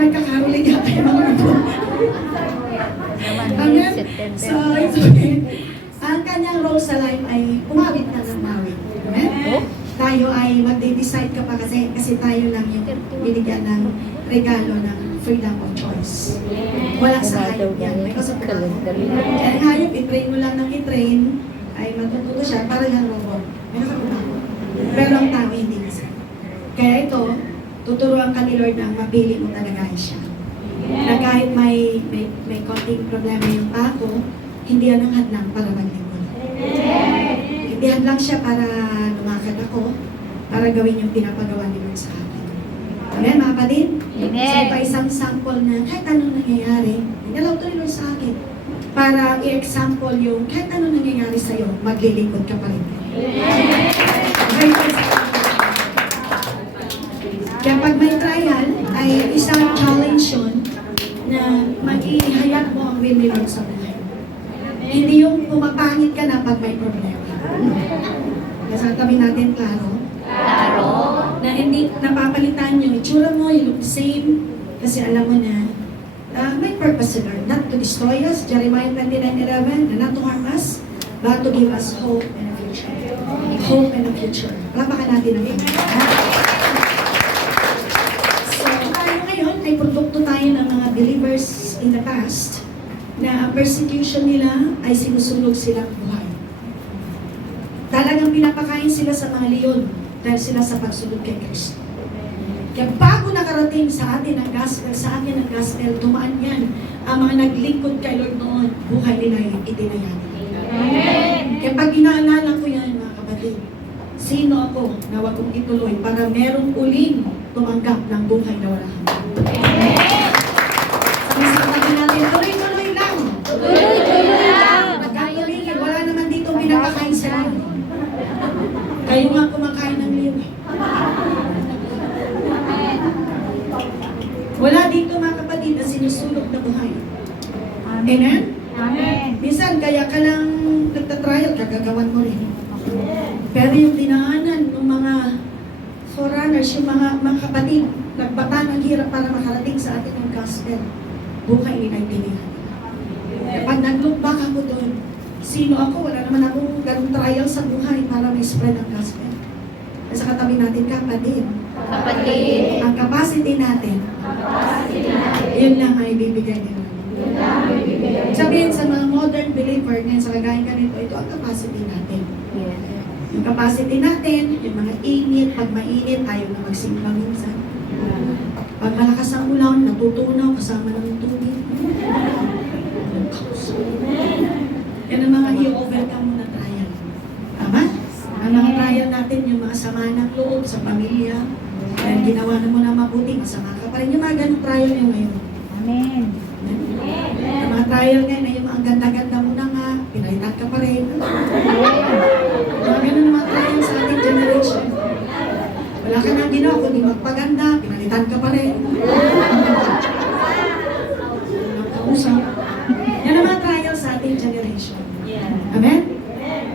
Nagkakaroling yata yung mga ito. Amen? So, ang kanyang role sa life ay umawit na ng mawit. Amen? Tayo ay magde-decide ka pa kasi tayo lang yung binigyan ng regalo ng freedom of choice. Wala sa hayop yan. Because of that. Kaya ang hayop, i-train mo lang ng i-train, ay matututo siya para yung robot. Pero ang tao hindi kasi. Kaya ito, tuturuan ka ni Lord na mapili mo talaga siya. Na kahit may konting problema yung pako, hindi yan ang hadlang para maglingkod. Hindi hadlang siya para lumakad ako, para gawin yung pinapagawa ni Lord sa akin. Amen, mga kapatid? So, ito isang sample na kahit anong nangyayari, nagalaw to ni Lord sa akin. Para i-example yung kahit anong nangyayari sa'yo, maglilingkod ka pa rin. Kaya pag may trial, ay isang challenge yun na mag-ihayag mo ang will ni Lord sa buhay. Hindi yung pumapangit ka na pag may problema. Kasi tabi natin, klaro? Klaro. Na hindi napapalitan yung itsura mo, you look the same. Kasi alam mo na, may purpose in Lord, not to destroy us, Jeremiah 29:11, and not to harm us, but to give us hope and a future. Hope and a future. Palapakan natin ang Panginoon. So, tayo ngayon ay produkto tayo ng mga believers in the past na ang persecution nila ay sinusunog silang buhay. Talagang pinapakain sila sa mga leon dahil sila sa pagsunod kay Kristo. Kaya bago nakarating sa atin ang gospel, dumaan yan. Ang mga naglingkod kay Lord noon, buhay nila yung itinayan. Kaya pag inaalala ko yan, mga kapatid, sino ako na wag kong ituloy para merong uling tumanggap ng buhay na wala hanggan. Sabi natin, tuloy-tuloy lang. Tuloy-tuloy lang. Magkatuligin, wala naman dito pinapakain sa lang. Kayo nga kumakain ng liyo. Wala dito mga kapatid na sinusulog na buhay. Amen? Amen. Minsan, kaya ka lang nagtatrial, kagagawan mo rin. Pero yung dinaanan ng mga forerunners, yung mga kapatid, nagbata ng hirap para makarating sa atin yung gospel, buhay nila yung pinihan. Kapag nag-look back ako doon, sino ako? Wala naman akong ganong trial sa buhay para may spread ang gospel. Sa katabi natin, kapatid. Ang capacity natin, yun lang ay bibigay nila. Sabihin sa mga modern believer ngayon sa kagaya ganito, ito ang capacity natin. Yung capacity natin, yung mga init, pag mainit, ayaw na magsimba minsan. Pag malakas ang ulaw, natutunaw kasama ng tubig. Yan ang mga i-overcome mo na trial. Tama? Ang mga trial natin, yung mga sama ng loob sa pamilya, dahil ginawa na mo na mabuti, masama ka pa rin. Yung mga ganong trial nyo ngayon. Amen. Yung mga trial ngayon, yung mga ganda-ganda mo na nga, pinalitan ka pa rin. Mga ganun mga trial sa ating generation. Wala ka nang ginawa, kundi magpaganda, pinalitan ka pa rin. Nakausap. Yan ang mga trial sa ating generation. Amen?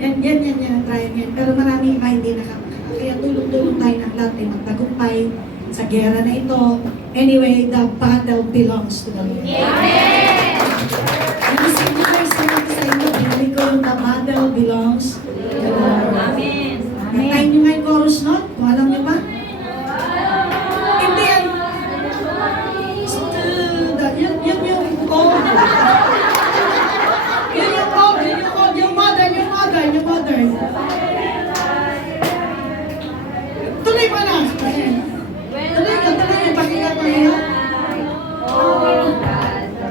Yan ang trial yan. Pero maraming iba hindi nakakita. Kaya tulong-tulong tayo ng lahat ay magtagumpay sa gera na ito. Anyway, the battle belongs to the Lord. Amen! Ang signify sa inyo, the battle belongs to the Lord. Amen! Kantayin nyo nga yung chorus nun, kung alam nyo ba? Hindi yan. Yun yung code. Yun yung code, yung modern. Tuloy pa na. Tuloy ka. Pakinggan mo yun.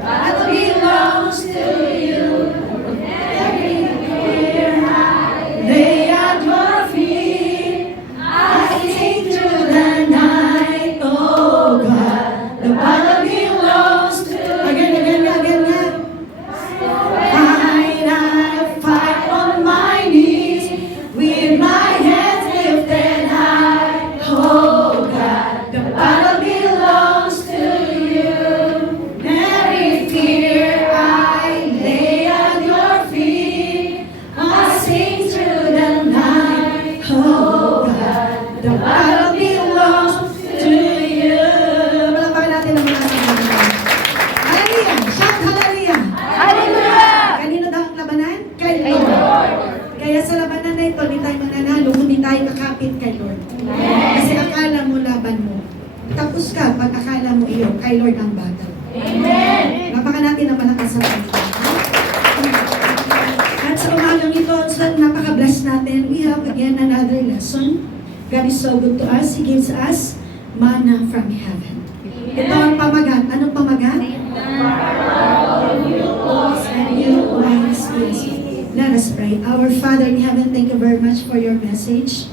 What belongs to you? Lay at your feet. I sing through the night. Oh God, the battle belongs to you. Again. I fight on my knees with my hands lifted high. Oh God. Matatapos ka pag akala mo iyo, kay Lord ang battle. Amen! Lapakan natin ang malakas sa Panginoon. At sa umagang ito, sa napaka-bless natin, we have again another lesson. God is so good to us. He gives us manna from heaven. Ito ang pamagat. Anong pamagat? And new wineskins. Let us pray. Our Father in heaven, thank you very much for your message.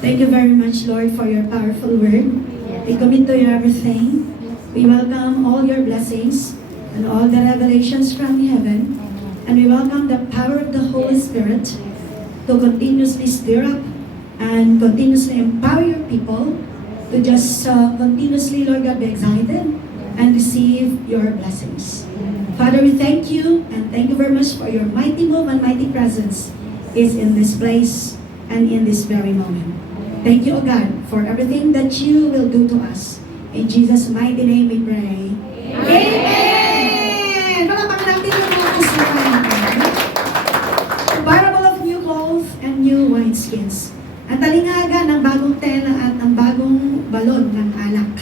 Thank you very much, Lord, for your powerful word. We commit to you everything. We welcome all your blessings and all the revelations from heaven. And we welcome the power of the Holy Spirit to continuously stir up and continuously empower your people to just continuously, Lord God, be excited and receive your blessings. Father, we thank you and thank you very much for your mighty move and mighty presence is in this place and in this very moment. Thank you, O God, for everything that you will do to us. In Jesus' mighty name we pray. Amen! Palapang natin yung mga kasalanan. The parable of new clothes and new wineskins. Ang talingaga ng bagong tela at ng bagong balon ng alak.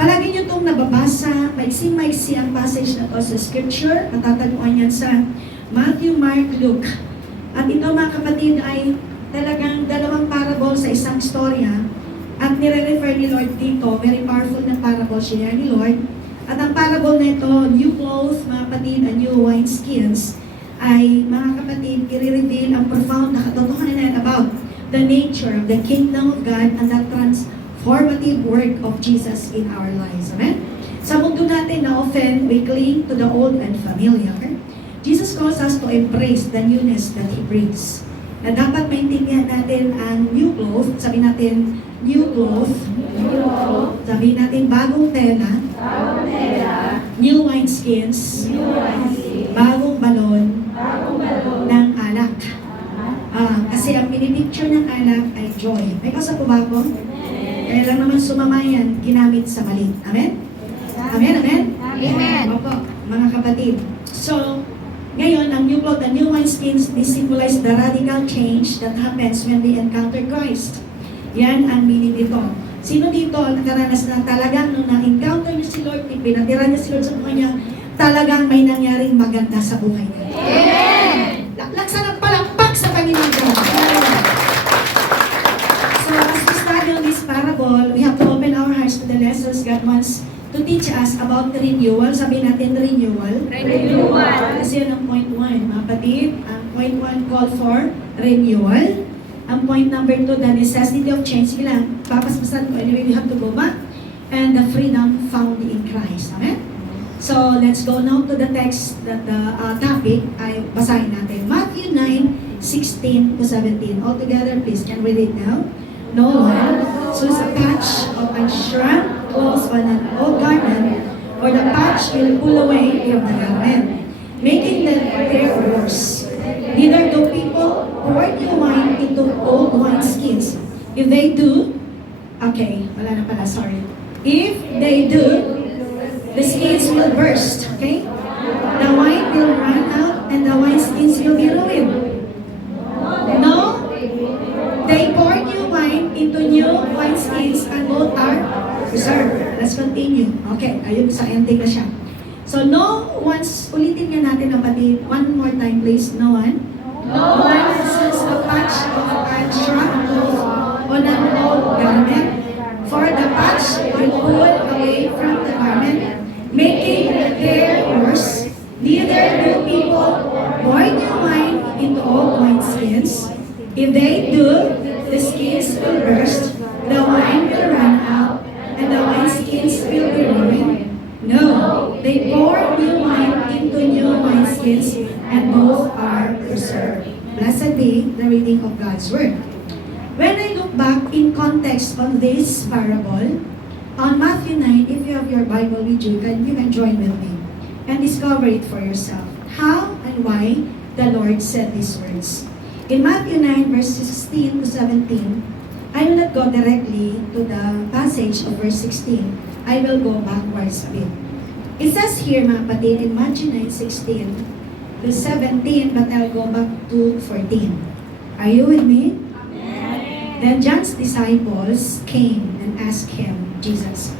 Palagi nyo itong nababasa, maiksi-maiksi ang passage na to sa scripture. Matatagpuan yan sa Matthew, Mark, Luke. At ito mga kapatid ay talagang dalawang parable sa isang storya. At nire-refer ni Lord dito, very powerful na parable siya ni Lord. At ang parable na ito, new clothes, mga kapatid, and new wineskins, ay mga kapatid, i-reveal ang profound na katotohanan about the nature of the kingdom of God and the transformative work of Jesus in our lives. Amen? Sa mundo natin na often we cling to the old and familiar, Jesus calls us to embrace the newness that He brings. Na dapat maintindihan natin ang new clothes, sabi natin new clothes, sabi natin bagong tela, new wineskins, bagong balon ng alak. Kasi ang pinipicture ng alak ay joy. May kausap po ba ako? Kaya lang naman sumama yan, ginamit sa mali. Amen? Amen, amen? Amen. Opo, mga kapatid. So, ngayon, ang new cloth, the new wineskins, this symbolize the radical change that happens when we encounter Christ. Yan ang meaning dito. Sino dito nakaranas na talagang nung na-encounter niya si Lord, pinatira niya si Lord sa buhay niya, talagang may nangyaring maganda sa buhay niya. Amen! Laksan ang palakpak sa Panginoon Diyos. So, as we study on this parable, we have to open our hearts to the lessons God wants to teach us about renewal. Sabi natin renewal. Renewal. Kasi yun ang point 1, mga kapatid. Ang point 1 call for renewal. Ang point number 2, the necessity of change. Sige lang, papaspasan ko. Anyway, we have to go back. And the freedom found in Christ. Amen? So, let's go now to the text that the topic ay basahin natin. Matthew 9:16 to 17. All together, please. Can we read now? No one sews a patch of unshrunk clothes on an old garment, or the patch will pull away from the garment, making the tear worse. Neither do people pour new wine into old wineskins. If they do, okay, wala na pala, sorry. If they do, the skins will burst, okay? The wine will run out and the wineskins will be ruined. No, they pour new wine into new wineskins and both are preserved. Let's continue. Okay, ayun sa ending na siya. So, no one's, ulitin nga natin ang pati, one more time please, no one? No one sews a patch of unshrunk clothes on an old garment, for the patch will pull away from the garment, making the tear worse. Neither do people pour new wine into old wineskins. If they do, the skins will burst, the wine will run out, and the wineskins will be ruined. No, they pour new wine into new wineskins, and both are preserved. Blessed be the reading of God's Word. When I look back in context on this parable, on Matthew 9, if you have your Bible with you can join with me and discover it for yourself. How and why the Lord said these words. In Matthew 9, verses 16 to 17, I will not go directly to the passage of verse 16. I will go backwards a bit. It says here, mga kapatid, in Matthew 9:16 to 17, but I'll go back to 14. Are you with me? Amen. Then John's disciples came and asked him, Jesus,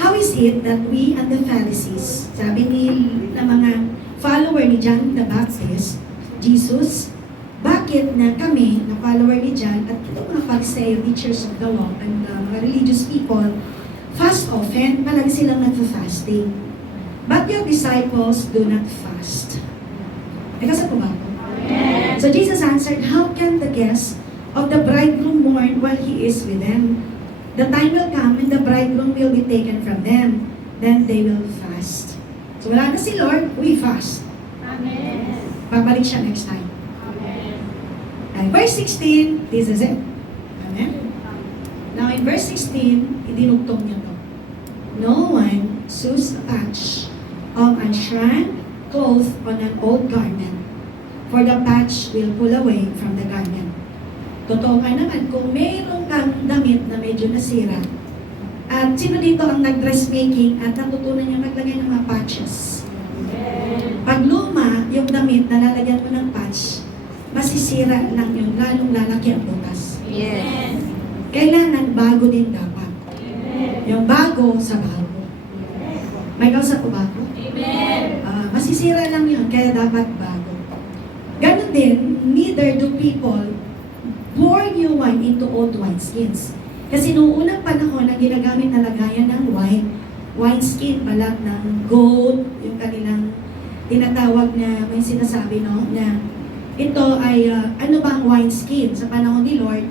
How is it that we and the Pharisees, sabi ni na mga follower ni John the Baptist, Jesus, bakit na kami, na follower ni John, at itong mga Pharisee, teachers of the law, and mga religious people, fast often, palagi silang nagfa-fasting. But your disciples do not fast. Nagkasa po ba ako? So Jesus answered, how can the guests of the bridegroom mourn while he is with them? The time will come when the bridegroom will be taken from them. Then they will fast. So wala na si Lord, we fast. Amen. Babalik siya next time. Amen. And verse 16, this is it. Amen? Now in verse 16, idinugtong niya to. No one sews a patch of unshrunk cloth on an old garment, for the patch will pull away from the garment. Totoo nga naman, kung mayroong kang damit na medyo nasira, at sino dito ang nag-dressmaking at natutunan niya maglagay ng mga patches? Pag luma yung damit na lalagyan mo ng patch, masisira lang yun, lalong lalaki ang butas. Yes. Kailangan bago din dapat. Yung bago sa bago. May kausap ko ba ako? Amen. Masisira lang yun, kaya dapat bago. Ganon din, neither do people pour new wine into old wineskins. Kasi noong unang panahon na ginagamit na lagayan ng wineskin, balat ng goat, yung kanilang tinatawag na may sinasabi, no, na ito ay, ano bang wineskin sa panahon ni Lord?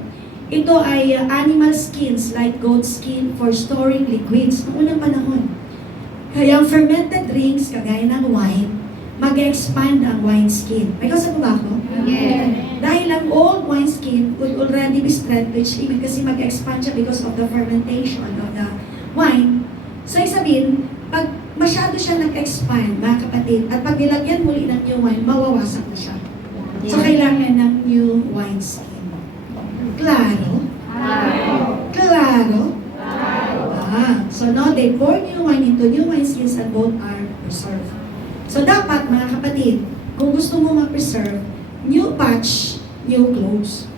Ito ay animal skins like goat skin for storing liquids noong unang panahon. Kaya ang fermented drinks, kagaya ng wine, mag-expand ang wineskin. May kausap ba ako? Yes. Dahil ang old wineskin would already be strengthened, which ibig kasi mag-expand siya because of the fermentation of the wine. So, sabihin, pag masyado siya nag-expand, mga kapatid, at pag nilagyan muli ng new wine, mawawasak na siya. So, kailangan ng new wineskin. Klaro? Klaro? So now they pour new wine into new wineskins and both are preserved. So dapat, mga kapatid, kung gusto mo ma-preserve, new patch, new clothes.